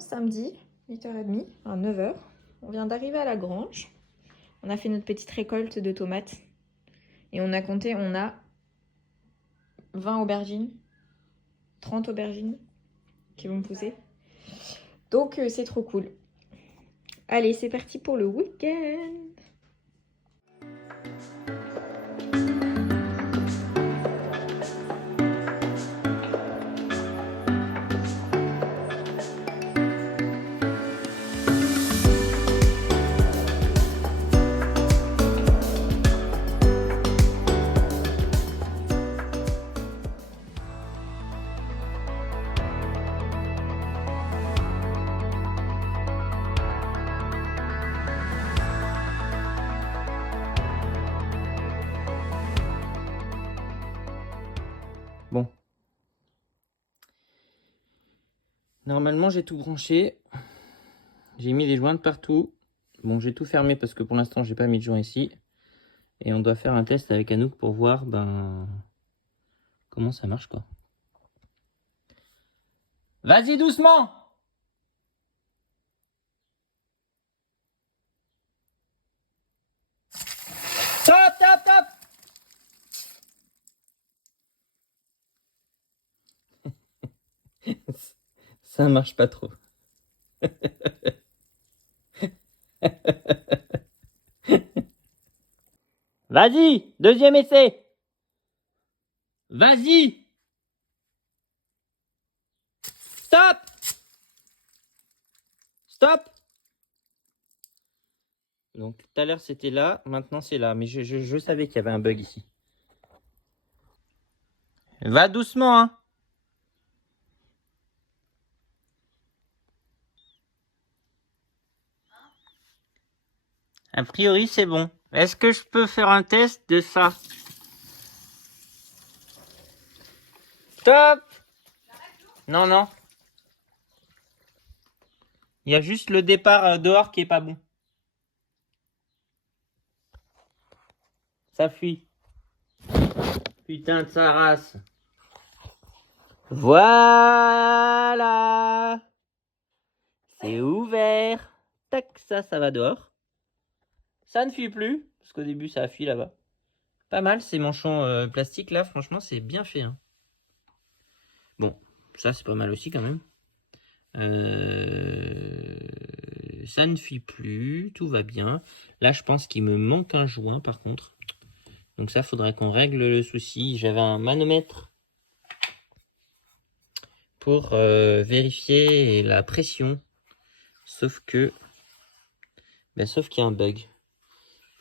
samedi, 8h30, à 9h. On vient d'arriver à la grange. On a fait notre petite récolte de tomates. Et on a compté, on a 20 aubergines, 30 aubergines qui vont pousser. Donc c'est trop cool. Allez, c'est parti pour le week-end. Bon. Normalement, j'ai tout branché. J'ai mis des jointes partout. Bon, j'ai tout fermé parce que pour l'instant, j'ai pas mis de joint ici. Et on doit faire un test avec Anouk pour voir comment ça marche, quoi. Vas-y doucement! Top, top, top! Ça marche pas trop. Vas-y, deuxième essai. Vas-y. Stop. Stop. Donc tout à l'heure c'était là, maintenant c'est là. Mais je savais qu'il y avait un bug ici. Va doucement, hein. A priori c'est bon. Est-ce que je peux faire un test de ça? Stop. Non, non. Il y a juste le départ dehors qui est pas bon. Ça fuit. Putain de sa race. Voilà. C'est ouvert. Tac, ça va dehors. Ça ne fuit plus. Parce qu'au début, ça a fui là-bas. Pas mal ces manchons plastiques là. Franchement, c'est bien fait. Hein. Bon, ça c'est pas mal aussi quand même. Ça ne fuit plus. Tout va bien. Là, je pense qu'il me manque un joint par contre. Donc ça, faudrait qu'on règle le souci. J'avais un manomètre pour vérifier la pression. Sauf qu'il y a un bug.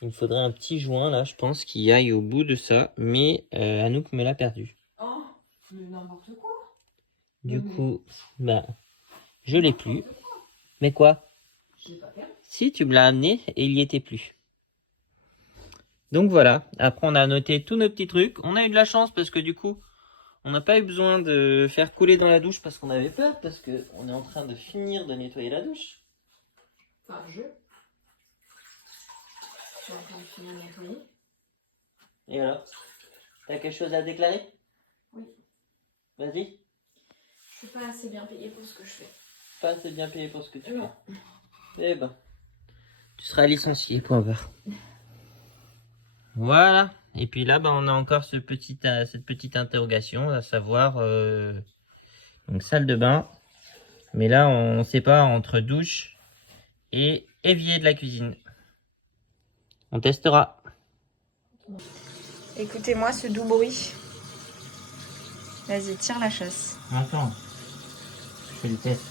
Il me faudrait un petit joint là, je pense, qui aille au bout de ça. Mais Anouk me l'a perdu. Oh, mais n'importe quoi. Du coup, je l'ai plus. Mais quoi? Je l'ai pas perdu. Si, tu me l'as amené et il y était plus. Donc voilà. Après, on a noté tous nos petits trucs. On a eu de la chance parce que du coup, on n'a pas eu besoin de faire couler dans la douche parce qu'on avait peur. Parce qu'on est en train de finir de nettoyer la douche. Enfin, je suis en train de finir de nettoyer. Et alors? T'as quelque chose à déclarer? Oui. Vas-y. Je suis pas assez bien payée pour ce que je fais. Pas assez bien payé pour ce que tu Non. fais. Eh ben, tu seras licencié, point barre. Voilà. Et puis là, on a encore cette petite interrogation, à savoir donc salle de bain. Mais là, on sépare entre douche et évier de la cuisine. On testera. Écoutez-moi ce doux bruit. Vas-y, tire la chasse. Attends. Je fais le test.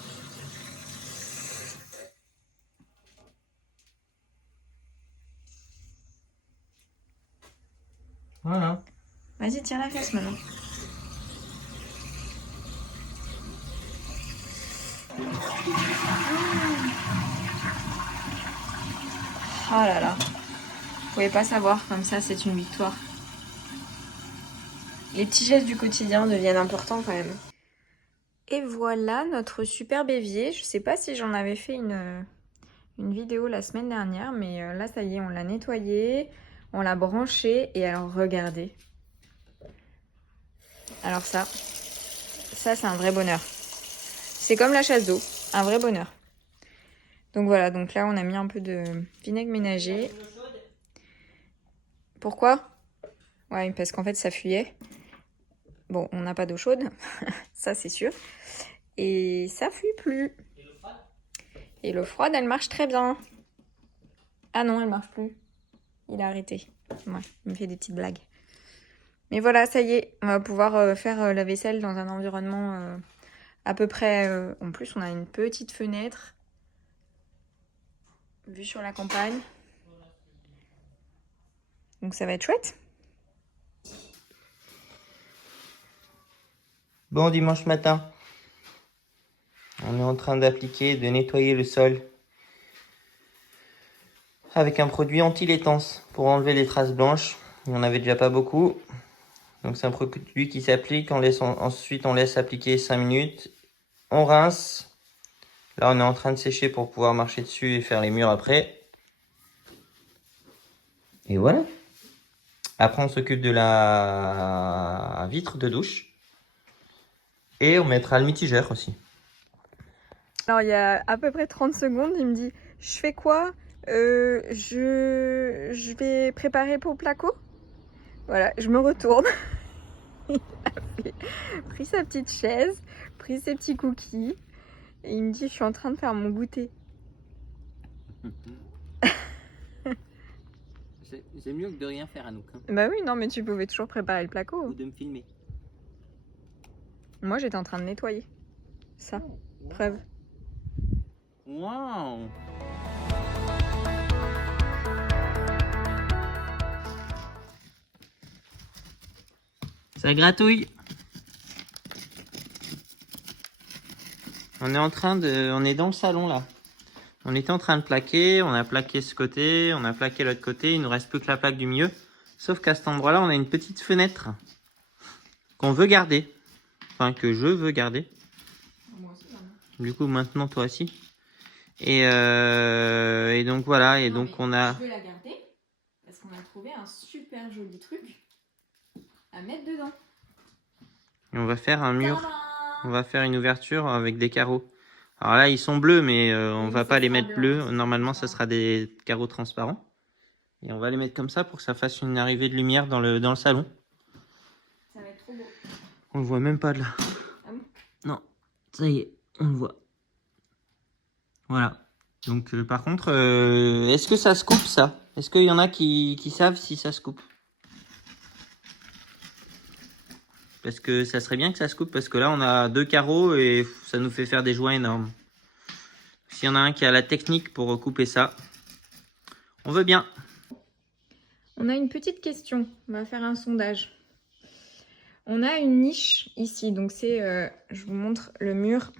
Voilà. Vas-y, tire la chasse maintenant. Oh là là. Vous pouvez pas savoir, comme ça, c'est une victoire. Les petits gestes du quotidien deviennent importants quand même. Et voilà notre superbe évier. Je sais pas si j'en avais fait une vidéo la semaine dernière, mais là, ça y est, on l'a nettoyé, on l'a branché. Et alors, regardez. Alors ça c'est un vrai bonheur. C'est comme la chasse d'eau. un vrai bonheur. Donc voilà, donc là on a mis un peu de vinaigre ménager. Pourquoi? Ouais, parce qu'en fait ça fuyait. Bon, on n'a pas d'eau chaude, ça c'est sûr. Et ça fuit plus. Et l'eau froide, elle marche très bien. Ah non, elle marche plus. Il a arrêté. Ouais, il me fait des petites blagues. Mais voilà, ça y est, on va pouvoir faire la vaisselle dans un environnement à peu près... En plus, on a une petite fenêtre. Vue sur la campagne. Donc ça va être chouette. Bon dimanche matin, on est en train d'appliquer, de nettoyer le sol avec un produit anti-laitance pour enlever les traces blanches. Il n'y en avait déjà pas beaucoup. Donc c'est un produit qui s'applique, ensuite on laisse appliquer 5 minutes. On rince. Là on est en train de sécher pour pouvoir marcher dessus et faire les murs après. Et voilà. Après on s'occupe de la vitre de douche. Et on mettra le mitigeur aussi. Alors il y a à peu près 30 secondes, il me dit « Je fais quoi je vais préparer pour placo ?» Voilà, je me retourne. Il a pris sa petite chaise, pris ses petits cookies. Et il me dit « Je suis en train de faire mon goûter. » C'est mieux que de rien faire, Anouk. Hein. Bah oui, non, mais tu pouvais toujours préparer le placo. Ou de me filmer. Moi, j'étais en train de nettoyer. Ça, preuve. Waouh! Ça gratouille. On est dans le salon là. On était en train de plaquer, on a plaqué ce côté, on a plaqué l'autre côté, il nous reste plus que la plaque du milieu. Sauf qu'à cet endroit-là, on a une petite fenêtre qu'on veut garder. Enfin, que je veux garder. Moi aussi, du coup, maintenant, toi aussi. Et donc voilà, et non, donc on a... Je vais la garder parce qu'on a trouvé un super joli truc à mettre dedans. Et on va faire un mur, Tadam! on va faire une ouverture avec des carreaux. Alors là, ils sont bleus, mais on va pas les mettre bleus. Normalement, ça sera des carreaux transparents. Et on va les mettre comme ça pour que ça fasse une arrivée de lumière dans le salon. Ça va être trop beau. On le voit même pas de là. Ah bon? Non, ça y est, on le voit. Voilà. Donc par contre, est-ce que ça se coupe ça? Est-ce qu'il y en a qui savent si ça se coupe? Parce que ça serait bien que ça se coupe, parce que là on a 2 carreaux et ça nous fait faire des joints énormes. S'il y en a un qui a la technique pour couper ça, on veut bien. On a une petite question, on va faire un sondage. On a une niche ici, donc c'est, je vous montre le mur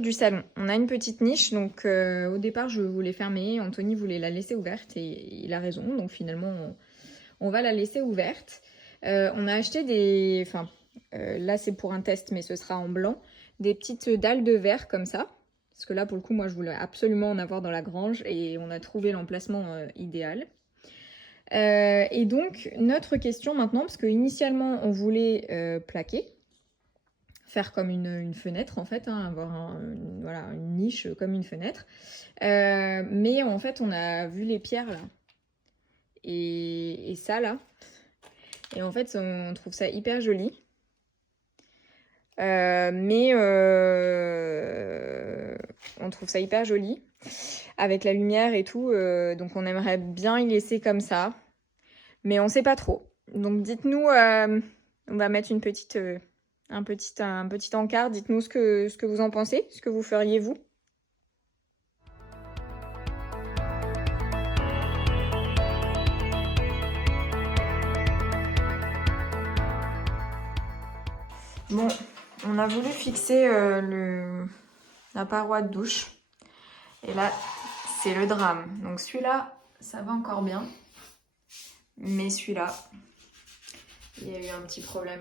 du salon. On a une petite niche, donc au départ je voulais fermer, Anthony voulait la laisser ouverte et il a raison, donc finalement on va la laisser ouverte. On a acheté des, enfin là c'est pour un test mais ce sera en blanc, des petites dalles de verre comme ça. Parce que là pour le coup moi je voulais absolument en avoir dans la grange et on a trouvé l'emplacement idéal. Et donc notre question maintenant, parce que initialement on voulait plaquer, faire comme une fenêtre en fait, hein, avoir voilà, une niche comme une fenêtre. Mais en fait on a vu les pierres là et ça là. Et en fait on trouve ça hyper joli. On trouve ça hyper joli avec la lumière et tout, donc on aimerait bien y laisser comme ça, mais on sait pas trop. Donc dites-nous, on va mettre une petite, un petit encart, dites-nous ce que vous en pensez, ce que vous feriez vous. Bon, on a voulu fixer la paroi de douche. Et là, c'est le drame. Donc celui-là, ça va encore bien. Mais celui-là, il y a eu un petit problème.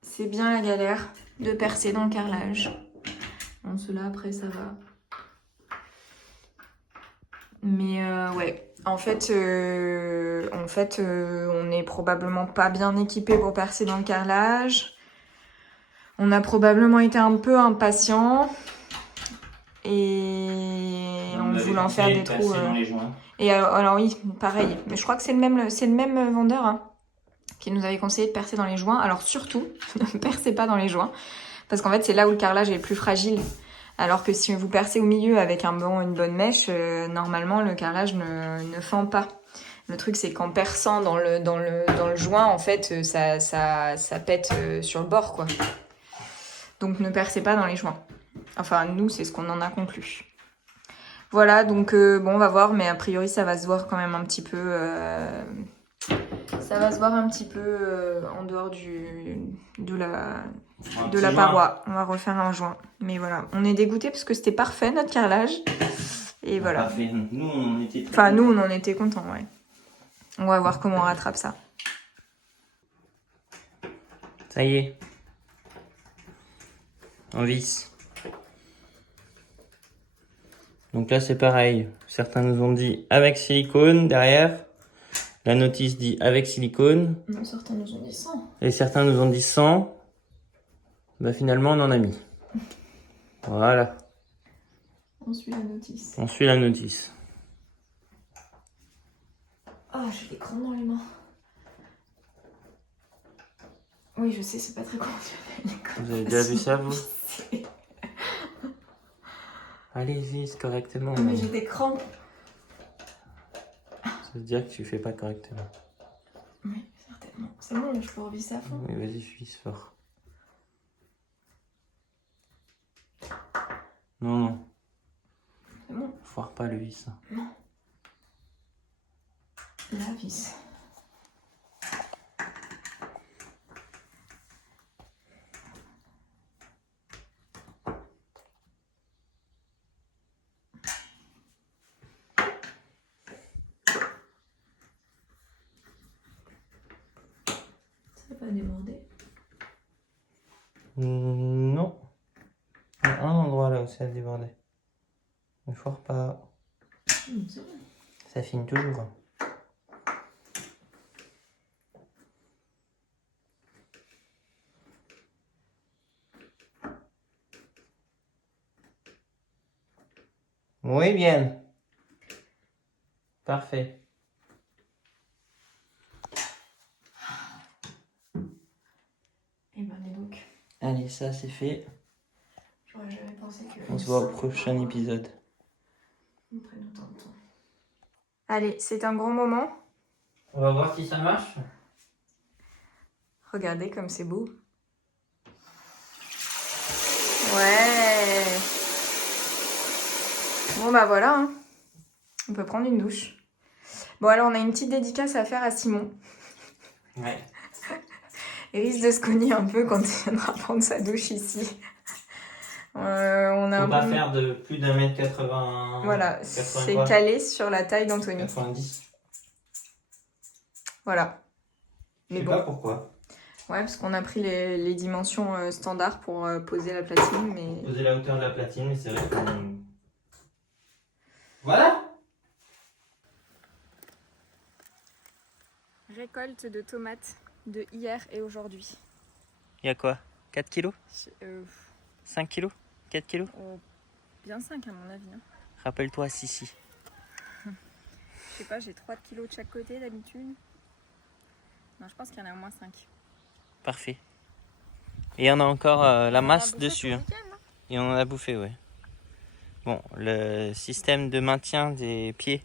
C'est bien la galère de percer dans le carrelage. Bon, celui-là, après, ça va. Mais ouais, en fait, on n'est probablement pas bien équipé pour percer dans le carrelage. On a probablement été un peu impatients. Et en voulant faire des trous. Et alors oui, pareil. Mais je crois que c'est le même vendeur hein, qui nous avait conseillé de percer dans les joints. Alors surtout, ne percez pas dans les joints. Parce qu'en fait, c'est là où le carrelage est le plus fragile. Alors que si vous percez au milieu avec une bonne mèche, normalement, le carrelage ne fend pas. Le truc, c'est qu'en perçant dans le joint, en fait, ça pète sur le bord, quoi. Donc, ne percez pas dans les joints. Enfin, nous, c'est ce qu'on en a conclu. Voilà, donc, bon, on va voir. Mais a priori, ça va se voir quand même un petit peu... ça va se voir un petit peu en dehors de la paroi. On va refaire un joint. Mais voilà, on est dégoûtés parce que c'était parfait notre carrelage. Et voilà. Parfait. Nous, on était nous, on en était contents, ouais. On va voir comment on rattrape ça. Ça y est. On visse. Donc là, c'est pareil. Certains nous ont dit avec silicone derrière. La notice dit avec silicone. Non, certains nous ont dit sans. Et certains nous ont dit sans. Bah finalement, on en a mis. Voilà. On suit la notice. On suit la notice. Ah, oh, j'ai des crampes dans les mains. Oui, je sais, c'est pas très conventionnel. Vous avez déjà vu ça, vous? Allez, vise correctement. Non, mais j'ai des crampes. Ça veut dire que tu fais pas correctement. Oui, certainement. C'est bon, je peux revisser à fond. Oui, vas-y, vise fort. Non, non. C'est bon. Foire pas le vis. Non. La vis. Ça va pas déborder. Non. Il y a un endroit là où ça a débordé. Ne foire pas. C'est bon. Ça filme toujours. Oui, bien. Parfait. Et ben, dis donc. Allez, ça c'est fait. J'aurais jamais pensé que... On se voit au prochain épisode. On prenne autant de temps. Allez, c'est un grand moment. On va voir si ça marche. Regardez comme c'est beau. Ouais. Bon bah voilà, hein. On peut prendre une douche. Bon alors on a une petite dédicace à faire à Simon. Ouais. Il risque de se cogner un peu quand il viendra prendre sa douche ici. On a Faut pas faire de plus d'1m80. Voilà, c'est calé sur la taille d'Anthony. 90. Voilà. Je sais pas pourquoi. Ouais, parce qu'on a pris les dimensions standards pour poser la platine, mais... Poser la hauteur de la platine, mais c'est vrai qu'on... Voilà. Récolte de tomates de hier et aujourd'hui. Il y a quoi? 4 kilos? 5 kilos? 4 kilos? Bien 5 à mon avis. Hein. Rappelle-toi, Sissi. Je sais pas, j'ai 3 kilos de chaque côté d'habitude. Non, je pense qu'il y en a au moins 5. Parfait. Et il y en a encore la masse dessus. Hein. Et on en a bouffé, ouais. Bon, le système de maintien des pieds,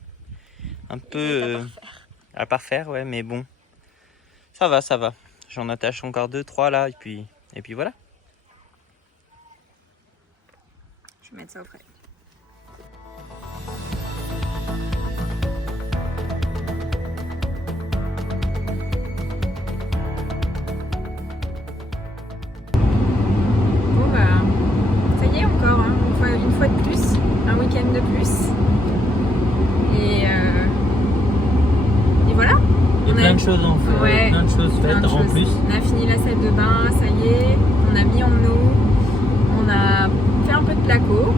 un peu à parfaire, ouais, mais bon. Ça va, ça va. J'en attache encore 2, 3 là, et puis voilà. Je vais mettre ça au frais. Bon bah, ça y est encore, hein. Une fois de plus, un week-end de plus. Et voilà. Il y a plein de choses en fait, ouais, plein de choses faites en plus. On a fini la salle de bain, ça y est, on a mis en eau, on a fait un peu de placo.